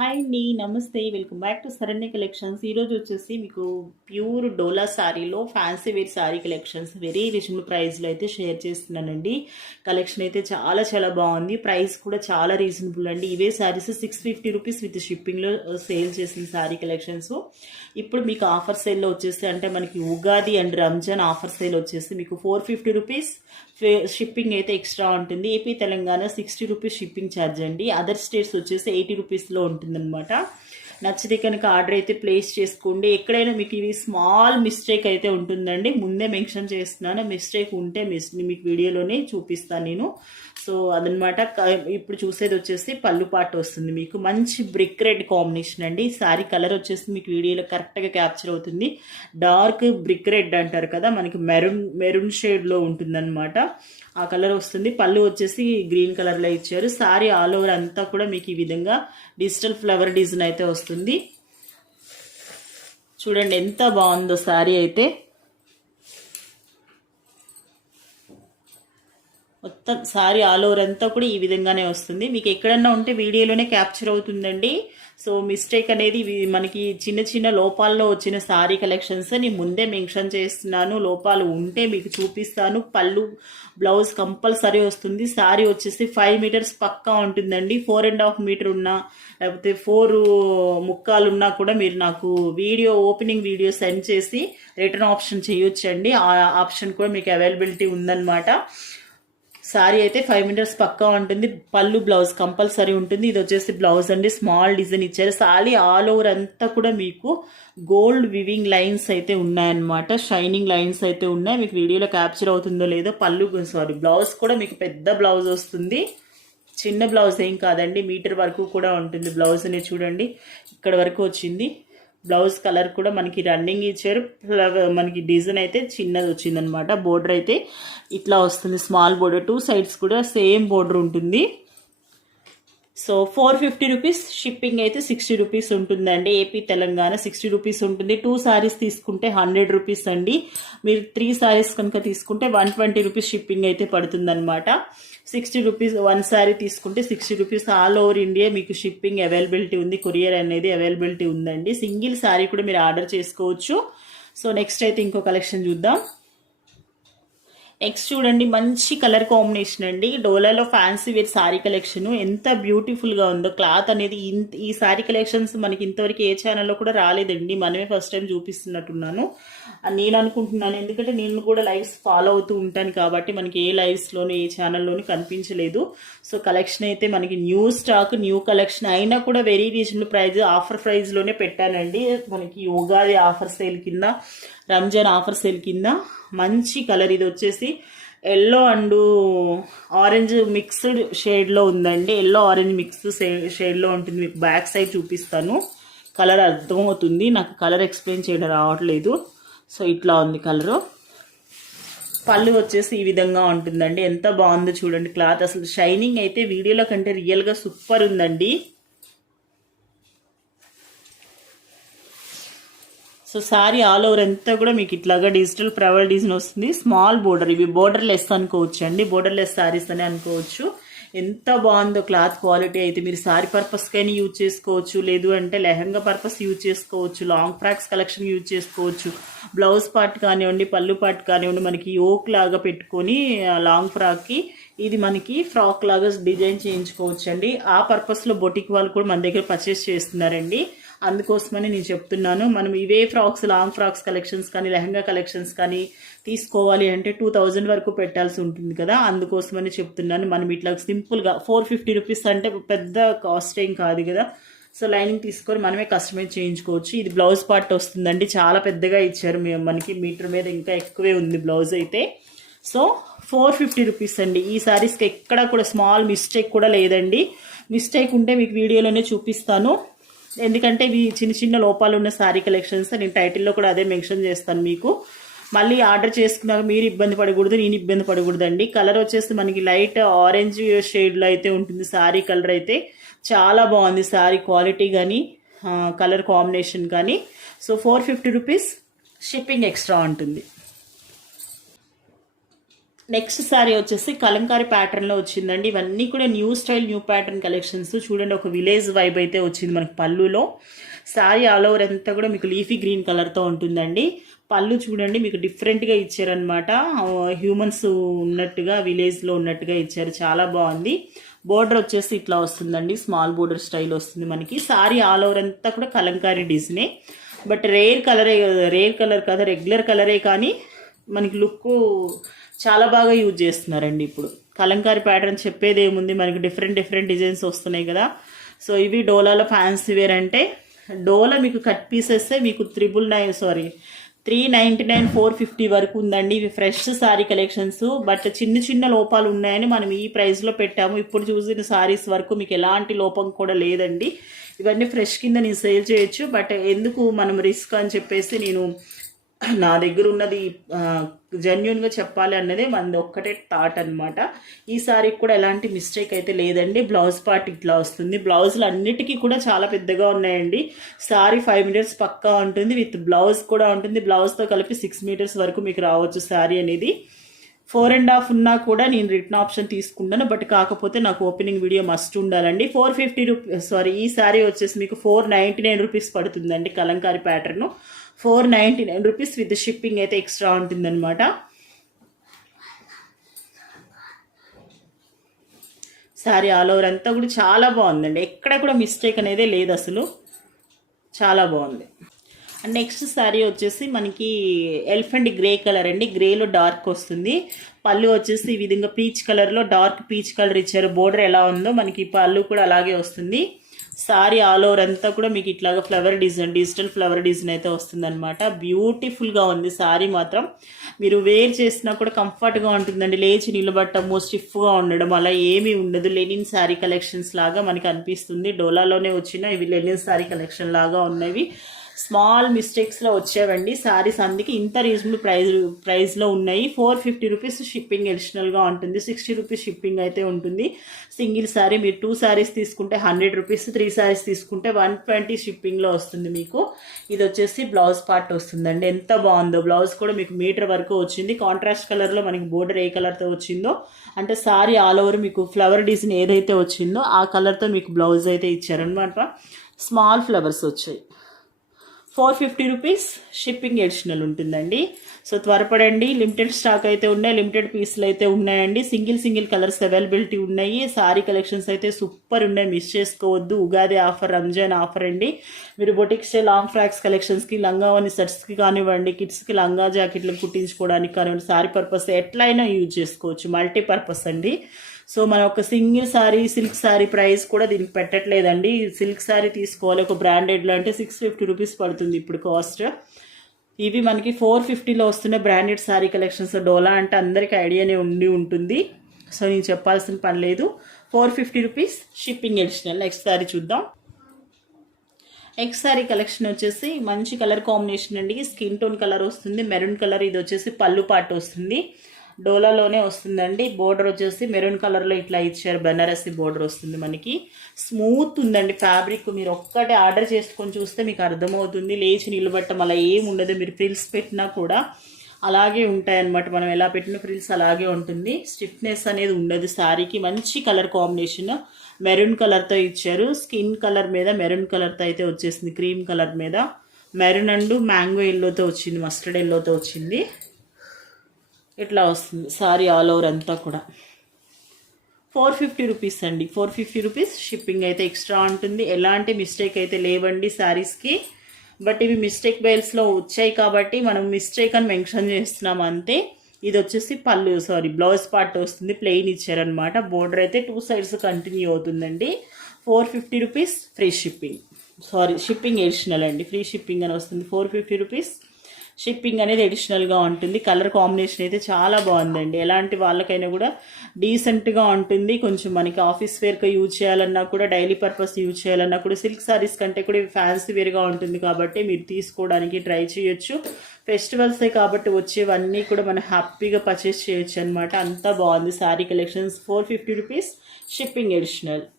Hi అండి, నమస్తే. Welcome back to Saranya collections. ఈరోజు వచ్చేసి మీకు ప్యూర్ డోలా శారీలో fancy wear saree collections very reasonable ప్రైస్లో అయితే షేర్ చేస్తున్నానండి. కలెక్షన్ అయితే చాలా చాలా బాగుంది. ప్రైస్ కూడా చాలా రీజనబుల్ అండి. ఇవే శారీస్ 650 రూపీస్ విత్ షిప్పింగ్లో సేల్ చేసిన శారీ కలెక్షన్స్. ఇప్పుడు మీకు ఆఫర్ సేల్లో వచ్చేసి అంటే మనకి Ugadi and Ramzan offer sale వచ్చేసి మీకు 450 రూపీస్ షిప్పింగ్ అయితే ఎక్స్ట్రా ఉంటుంది. AP Telangana 60 rupees shipping charge అండి. అదర్ స్టేట్స్ వచ్చేసి 80 రూపీస్లో ఉంటుందన్నమాట. నచ్చితే కనుక ఆర్డర్ అయితే ప్లేస్ చేసుకోండి. ఎక్కడైనా మీకు ఇవి స్మాల్ మిస్టేక్ అయితే ఉంటుందండి, ముందే మెన్షన్ చేస్తున్నాను. మిస్టేక్ ఉంటే మీకు వీడియోలోనే చూపిస్తాను నేను. సో అదనమాట. ఇప్పుడు చూసేది వచ్చేసి పళ్ళు పాటు వస్తుంది. మీకు మంచి బ్రిక్ రెడ్ కాంబినేషన్ అండి. శారీ కలర్ వచ్చేసి మీకు వీడియోలో కరెక్ట్గా క్యాప్చర్ అవుతుంది. డార్క్ బ్రిక్ రెడ్ అంటారు కదా, మనకి మెరూన్ షేడ్లో ఉంటుందన్నమాట. ఆ కలర్ వస్తుంది. పళ్ళు వచ్చేసి గ్రీన్ కలర్లో ఇచ్చారు. శారీ ఆల్ ఓవర్ అంతా కూడా మీకు ఈ విధంగా డిజిటల్ ఫ్లవర్ డిజైన్ అయితే వస్తుంది. చూడండి ఎంత బాగుందో శారీ అయితే. మొత్తం శారీ ఆల్ ఓవర్ అంతా కూడా ఈ విధంగానే వస్తుంది. మీకు ఎక్కడన్నా ఉంటే వీడియోలోనే క్యాప్చర్ అవుతుందండి. సో మిస్టేక్ అనేది మనకి చిన్న చిన్న లోపాల్లో వచ్చిన శారీ కలెక్షన్స్ నేను ముందే మెన్షన్ చేస్తున్నాను. లోపాలు ఉంటే మీకు చూపిస్తాను. పళ్ళు బ్లౌజ్ కంపల్సరీ వస్తుంది. శారీ వచ్చేసి 5 మీటర్స్ పక్కా ఉంటుందండి. 4.5 మీటర్ ఉన్నా లేకపోతే 4 ముక్కాలు ఉన్నా కూడా మీరు నాకు ఓపెనింగ్ వీడియో సెండ్ చేసి రిటర్న్ ఆప్షన్ చేయొచ్చండి. ఆ ఆప్షన్ కూడా మీకు అవైలబిలిటీ ఉందన్నమాట. శారీ అయితే 5 మీటర్స్ పక్కా ఉంటుంది. పళ్ళు బ్లౌజ్ కంపల్సరీ ఉంటుంది. ఇది వచ్చేసి బ్లౌజ్ అండి, స్మాల్ డిజైన్ ఇచ్చారు. శారీ ఆల్ ఓవర్ అంతా కూడా మీకు గోల్డ్ వివింగ్ లైన్స్ అయితే ఉన్నాయన్నమాట. షైనింగ్ లైన్స్ అయితే ఉన్నాయి. మీకు వీడియోలో క్యాప్చర్ అవుతుందో లేదో. బ్లౌజ్ కూడా మీకు పెద్ద బ్లౌజ్ వస్తుంది. చిన్న బ్లౌజ్ ఏం కాదండి, మీటర్ వరకు కూడా ఉంటుంది. బ్లౌజ్ అనేది చూడండి ఇక్కడ వరకు వచ్చింది. బ్లౌజ్ కలర్ కూడా మనకి రన్నింగ్ ఇచ్చారు. మనకి డిజైన్ అయితే చిన్నది వచ్చిందనమాట. బోర్డర్ అయితే ఇట్లా వస్తుంది, స్మాల్ బోర్డర్. 2 సైడ్స్ కూడా సేమ్ బోర్డర్ ఉంటుంది. సో 450 రూపీస్ షిప్పింగ్ అయితే 60 రూపీస్ ఉంటుందండి. ఏపీ తెలంగాణ 60 రూపీస్ ఉంటుంది. 2 శారీస్ తీసుకుంటే 100 రూపీస్ అండి. మీరు 3 శారీస్ కనుక తీసుకుంటే 120 రూపీస్ షిప్పింగ్ అయితే పడుతుందన్నమాట. 60 రూపీస్ 1 శారీ తీసుకుంటే 60 రూపీస్. ఆల్ ఓవర్ ఇండియా మీకు షిప్పింగ్ అవైలబిలిటీ ఉంది. కొరియర్ అనేది అవైలబిలిటీ ఉందండి. సింగిల్ శారీ కూడా మీరు ఆర్డర్ చేసుకోవచ్చు. సో నెక్స్ట్ అయితే ఇంకో కలెక్షన్ చూద్దాం. నెక్స్ట్ చూడండి, మంచి కలర్ కాంబినేషన్ అండి. డోలాలో ఫ్యాన్సీ వేర్ శారీ కలెక్షన్ ఎంత బ్యూటిఫుల్గా ఉందో. క్లాత్ అనేది ఈ శారీ కలెక్షన్స్ మనకి ఇంతవరకు ఏ ఛానల్లో కూడా రాలేదండి. మనమే ఫస్ట్ టైం చూపిస్తున్నట్టున్నాను నేను అనుకుంటున్నాను. ఎందుకంటే నేను కూడా లైవ్స్ ఫాలో అవుతూ ఉంటాను కాబట్టి మనకి ఏ లైవ్స్లోనూ ఏ ఛానల్లోనూ కనిపించలేదు. సో కలెక్షన్ అయితే మనకి న్యూ స్టాక్, న్యూ కలెక్షన్ అయినా కూడా వెరీ రీజనబుల్ ప్రైస్, ఆఫర్ ప్రైస్లోనే పెట్టానండి. మనకి ఉగాది ఆఫర్ సేల్ కింద, రంజాన్ ఆఫర్ సేల్ కింద మంచి కలర్. ఇది వచ్చేసి ఎల్లో అండ్ ఆరెంజ్ మిక్స్డ్ షేడ్లో ఉందండి. ఎల్లో ఆరెంజ్ మిక్స్ షేడ్లో ఉంటుంది. మీకు బ్యాక్ సైడ్ చూపిస్తాను, కలర్ అర్థమవుతుంది. నాకు కలర్ ఎక్స్ప్లెయిన్ చేయడం రావట్లేదు. సో ఇట్లా ఉంది కలరు. పళ్ళు వచ్చేసి ఈ విధంగా ఉంటుందండి. ఎంత బాగుందో చూడండి క్లాత్. అసలు షైనింగ్ అయితే వీడియోలో కంటే రియల్గా సూపర్ ఉందండి. సో శారీ ఆల్ ఓవర్ అంతా కూడా మీకు ఇట్లాగా డిజిటల్ ఫ్లవర్ డిజైన్ వస్తుంది. స్మాల్ బోర్డర్, ఇవి బోర్డర్ లెస్ అనుకోవచ్చు అండి. బోర్డర్ లెస్ శారీస్ అని అనుకోవచ్చు. ఎంత బాగుందో క్లాత్ క్వాలిటీ అయితే. మీరు శారీ పర్పస్కైనా యూజ్ చేసుకోవచ్చు, లేదు అంటే లెహంగా పర్పస్ యూజ్ చేసుకోవచ్చు, లాంగ్ ఫ్రాక్స్ కలెక్షన్ యూజ్ చేసుకోవచ్చు. బ్లౌజ్ పార్ట్ కానివ్వండి, పళ్ళు పార్ట్ కానివ్వండి, మనకి యోక్ లాగా పెట్టుకొని లాంగ్ ఫ్రాక్కి ఇది మనకి ఫ్రాక్ లాగా డిజైన్ చేయించుకోవచ్చు అండి. ఆ పర్పస్లో బొటిక్ వాళ్ళు కూడా మన దగ్గర పర్చేస్ చేస్తున్నారండి. అందుకోసమని నేను చెప్తున్నాను. మనం ఇవే ఫ్రాక్స్, లాంగ్ ఫ్రాక్స్ కలెక్షన్స్ కానీ లెహంగా కలెక్షన్స్ కానీ తీసుకోవాలి అంటే 2000 వరకు పెట్టాల్సి ఉంటుంది కదా. అందుకోసమని చెప్తున్నాను. మనం ఇట్లా సింపుల్గా 450 రూపీస్ అంటే పెద్ద కాస్ట్ ఏం కాదు కదా. సో లైనింగ్ తీసుకొని మనమే కస్టమైజ్ చేయించుకోవచ్చు. ఇది బ్లౌజ్ పార్ట్ వస్తుందండి. చాలా పెద్దగా ఇచ్చారు మనకి, మీటర్ మీద ఇంకా ఎక్కువే ఉంది బ్లౌజ్ అయితే. సో 450 రూపీస్ అండి. ఈ శారీస్కి ఎక్కడ కూడా స్మాల్ మిస్టేక్ కూడా లేదండి. మిస్టేక్ ఉంటే మీకు వీడియోలోనే చూపిస్తాను. ఎందుకంటే ఇవి చిన్న చిన్న లోపాలు ఉన్న శారీ కలెక్షన్స్. నేను టైటిల్లో కూడా అదే మెన్షన్ చేస్తాను మీకు. మళ్ళీ ఆర్డర్ చేసుకున్నాక మీరు ఇబ్బంది పడకూడదు, నేను ఇబ్బంది పడకూడదండి. కలర్ వచ్చేసి మనకి లైట్ ఆరెంజ్ షేడ్లో అయితే ఉంటుంది. శారీ కలర్ అయితే చాలా బాగుంది. శారీ క్వాలిటీ కానీ కలర్ కాంబినేషన్ కానీ. సో 450 రూపీస్ షిప్పింగ్ ఎక్స్ట్రా ఉంటుంది. నెక్స్ట్ శారీ వచ్చేసి కలంకారీ ప్యాటర్న్లో వచ్చిందండి. ఇవన్నీ కూడా new style new pattern collections. చూడండి, ఒక విలేజ్ వైబ్ అయితే వచ్చింది మనకి పళ్ళులో. శారీ ఆల్ ఓవర్ అంతా కూడా మీకు లీఫీ గ్రీన్ కలర్తో ఉంటుందండి. పళ్ళు చూడండి మీకు డిఫరెంట్గా ఇచ్చారనమాట. హ్యూమన్స్ ఉన్నట్టుగా విలేజ్లో ఉన్నట్టుగా ఇచ్చారు, చాలా బాగుంది. బోర్డర్ వచ్చేసి ఇట్లా వస్తుందండి, స్మాల్ బోర్డర్ స్టైల్ వస్తుంది మనకి. శారీ ఆల్ ఓవర్ అంతా కూడా కలంకారీ డిజైనే. బట్ రేర్ కలర్ కదా, రెగ్యులర్ కలరే, కానీ మనకి లుక్ చాలా బాగా యూజ్ చేస్తున్నారండి ఇప్పుడు. కలంకారీ ప్యాటర్న్ చెప్పేది ఏముంది, మనకి డిఫరెంట్ డిజైన్స్ వస్తున్నాయి కదా. సో ఇవి డోలాలో ఫ్యాన్సీ వేర్ అంటే, డోలా మీకు కట్ పీసెస్ మీకు 399 450 వరకు ఉందండి. ఇవి ఫ్రెష్ సారీ కలెక్షన్స్. బట్ చిన్న లోపాలు ఉన్నాయని మనం ఈ ప్రైస్లో పెట్టాము. ఇప్పుడు చూసిన సారీస్ వరకు మీకు ఎలాంటి లోపం కూడా లేదండి. ఇవన్నీ ఫ్రెష్ కింద నేను సేల్ చేయొచ్చు, బట్ ఎందుకు మనం రిస్క్ అని చెప్పేసి నేను నా దగ్గర ఉన్నది జెన్యున్గా చెప్పాలి అన్నదే మనది ఒక్కటే థాట్ అనమాట. ఈ సారీకి కూడా ఎలాంటి మిస్టేక్ అయితే లేదండి. బ్లౌజ్ పార్ట్ ఇట్లా వస్తుంది. బ్లౌజులు అన్నిటికీ కూడా చాలా పెద్దగా ఉన్నాయండి. సారీ 5 మీటర్స్ పక్కా ఉంటుంది, విత్ బ్లౌజ్ కూడా ఉంటుంది. బ్లౌజ్తో కలిపి 6 మీటర్స్ వరకు మీకు రావచ్చు సారీ అనేది. 4.5 ఉన్నా కూడా నేను రిటర్న్ ఆప్షన్ తీసుకుంటాను, బట్ కాకపోతే నాకు ఓపెనింగ్ వీడియో మస్ట్ ఉండాలండి. 450 రూపీస్, ఈ సారీ వచ్చేసి మీకు 499 రూపీస్ పడుతుందండి. Kalamkari pattern 499 rupees with shipping అయితే ఎక్స్ట్రా ఉంటుందన్నమాట. సారీ ఆల్ ఓవర్ అంతా కూడా చాలా బాగుందండి. ఎక్కడ కూడా మిస్టేక్ అనేది లేదు అసలు, చాలా బాగుంది. అండ్ నెక్స్ట్ శారీ వచ్చేసి మనకి ఎలిఫెంట్ గ్రే కలర్ అండి. గ్రేలో డార్క్ వస్తుంది. పళ్ళు వచ్చేసి ఈ విధంగా పీచ్ కలర్లో డార్క్ పీచ్ కలర్ ఇచ్చారు. బోర్డర్ ఎలా ఉందో మనకి పళ్ళు కూడా అలాగే వస్తుంది. సారీ ఆల్ ఓవర్ అంతా కూడా మీకు ఇట్లాగా flower design, digital flower design అయితే వస్తుందన్నమాట. బ్యూటిఫుల్గా ఉంది సారీ మాత్రం. మీరు వేర్ చేసినా కూడా కంఫర్ట్గా ఉంటుందండి. లేచి నిలబడటము, స్టిఫ్గా ఉండడం అలా ఏమీ ఉండదు. లెనిన్ శారీ కలెక్షన్స్ లాగా మనకి అనిపిస్తుంది. డోలాలోనే వచ్చిన ఇవి లెనిన్ శారీ కలెక్షన్ లాగా ఉన్నవి. స్మాల్ మిస్టేక్స్లో వచ్చేవండి సారీస్, అందుకే ఇంత రీజనబుల్ ప్రైస్లో ఉన్నాయి. 450 రూపీస్ షిప్పింగ్ అడిషనల్గా ఉంటుంది. 60 రూపీస్ షిప్పింగ్ అయితే ఉంటుంది. సింగిల్ శారీ మీరు 2 శారీస్ తీసుకుంటే 100 రూపీస్, 3 శారీస్ తీసుకుంటే 120 షిప్పింగ్లో వస్తుంది మీకు. ఇది వచ్చేసి బ్లౌజ్ పార్ట్ వస్తుందండి. ఎంత బాగుందో బ్లౌజ్ కూడా మీకు మీటర్ వరకు వచ్చింది. కాంట్రాస్ట్ కలర్లో మనకి బోర్డర్ ఏ కలర్తో వచ్చిందో, అంటే సారీ ఆల్ ఓవర్ మీకు ఫ్లవర్ డిజైన్ ఏదైతే వచ్చిందో ఆ కలర్తో మీకు బ్లౌజ్ అయితే ఇచ్చారనమాట. స్మాల్ ఫ్లవర్స్ వచ్చాయి. 450 రూపీస్ షిప్పింగ్ అడిషనల్ ఉంటుందండి. సో త్వరపడండి, లిమిటెడ్ స్టాక్ అయితే ఉన్నాయి, లిమిటెడ్ పీసులు అయితే ఉన్నాయండి. సింగిల్ కలర్స్ అవైలబిలిటీ ఉన్నాయి. సారీ కలెక్షన్స్ అయితే సూపర్ ఉన్నాయి, మిస్ చేసుకోవద్దు. ఉగాది ఆఫర్, రంజాన్ ఆఫర్ అండి. మీరు బొటిక్ స్టైల్ లాంగ్ ఫ్రాక్స్ కలెక్షన్స్కి, లంగావని సెట్స్కి కానివ్వండి, కిడ్స్కి లంగా జాకెట్లు కుట్టించుకోవడానికి కానివ్వండి, సారీ పర్పస్ ఎట్లయినా యూజ్ చేసుకోవచ్చు. మల్టీపర్పస్ అండి. సో మన ఒక single sorry silk sorry price కూడా దీనికి పెట్టట్లేదండి. సిల్క్ సారీ తీసుకోవాలి ఒక బ్రాండెడ్లో అంటే 650 రూపీస్ పడుతుంది ఇప్పుడు కాస్ట్. ఇవి మనకి 450లో వస్తున్న బ్రాండెడ్ సారీ కలెక్షన్స్. డోలా అంటే అందరికీ ఐడియానే ఉంటుంది, సో నేను చెప్పాల్సిన పని లేదు. 450 rupees shipping additional. Next sorry చూద్దాం. నెక్స్ట్ సారీ కలెక్షన్ వచ్చేసి మంచి కలర్ కాంబినేషన్ అండి. స్కిన్ టోన్ కలర్ వస్తుంది, మెరూన్ కలర్. ఇది వచ్చేసి పళ్ళు పాటు వస్తుంది, డోలాలోనే వస్తుందండి. బోర్డర్ వచ్చేసి మెరూన్ కలర్లో ఇట్లా ఇచ్చారు, బెనారసి బోర్డర్ వస్తుంది మనకి. స్మూత్ ఉందండి ఫ్యాబ్రిక్. మీరు ఒక్కటే ఆర్డర్ చేసుకొని చూస్తే మీకు అర్థమవుతుంది. లేచి నిలబట్టం అలా ఏమి ఉండదు. మీరు ఫ్రిల్స్ పెట్టినా కూడా అలాగే ఉంటాయన్నమాట. మనం ఎలా పెట్టిన ఫ్రిల్స్ అలాగే ఉంటుంది. స్టిఫ్నెస్ అనేది ఉండదు శారీకి. మంచి కలర్ కాంబినేషన్, మెరూన్ కలర్తో ఇచ్చారు. స్కిన్ కలర్ మీద మెరూన్ కలర్తో అయితే వచ్చేసింది, క్రీమ్ కలర్ మీద మెరూన్ అండ్ మ్యాంగో ఎల్లోతో వచ్చింది, మస్టర్డ్ ఎల్లోతో వచ్చింది. ఇట్లా వస్తుంది సారీ ఆల్ ఓవర్ అంతా కూడా. 450 రూపీస్ అండి. 450 రూపీస్ షిప్పింగ్ అయితే ఎక్స్ట్రా ఉంటుంది. ఎలాంటి మిస్టేక్ అయితే లేవండి శారీస్కి. బట్ ఇవి మిస్టేక్ బైల్స్లో వచ్చాయి కాబట్టి మనం మిస్టేక్ అని మెన్షన్ చేస్తున్నాం అంతే. ఇది వచ్చేసి బ్లౌజ్ పార్ట్ వస్తుంది, ప్లెయిన్ ఇచ్చారనమాట. బోర్డర్ అయితే 2 సైడ్స్ కంటిన్యూ అవుతుందండి. 450 rupees free shipping, shipping additional అండి. ఫ్రీ షిప్పింగ్ అని వస్తుంది. 450 రూపీస్ షిప్పింగ్ అనేది అడిషనల్గా ఉంటుంది. కలర్ కాంబినేషన్ అయితే చాలా బాగుందండి. ఎలాంటి వాళ్ళకైనా కూడా డీసెంట్గా ఉంటుంది. కొంచెం మనకి ఆఫీస్ వేర్గా యూజ్ చేయాలన్నా కూడా, డైలీ పర్పస్ యూజ్ చేయాలన్నా కూడా, సిల్క్ సారీస్ కంటే కూడా ఇవి ఫ్యాన్సీ వేర్గా ఉంటుంది కాబట్టి మీరు తీసుకోవడానికి ట్రై చేయొచ్చు. ఫెస్టివల్సే కాబట్టి వచ్చేవన్నీ కూడా మనం హ్యాపీగా పర్చేస్ చేయొచ్చు అనమాట. అంతా బాగుంది sorry collections. 450 rupees shipping additional.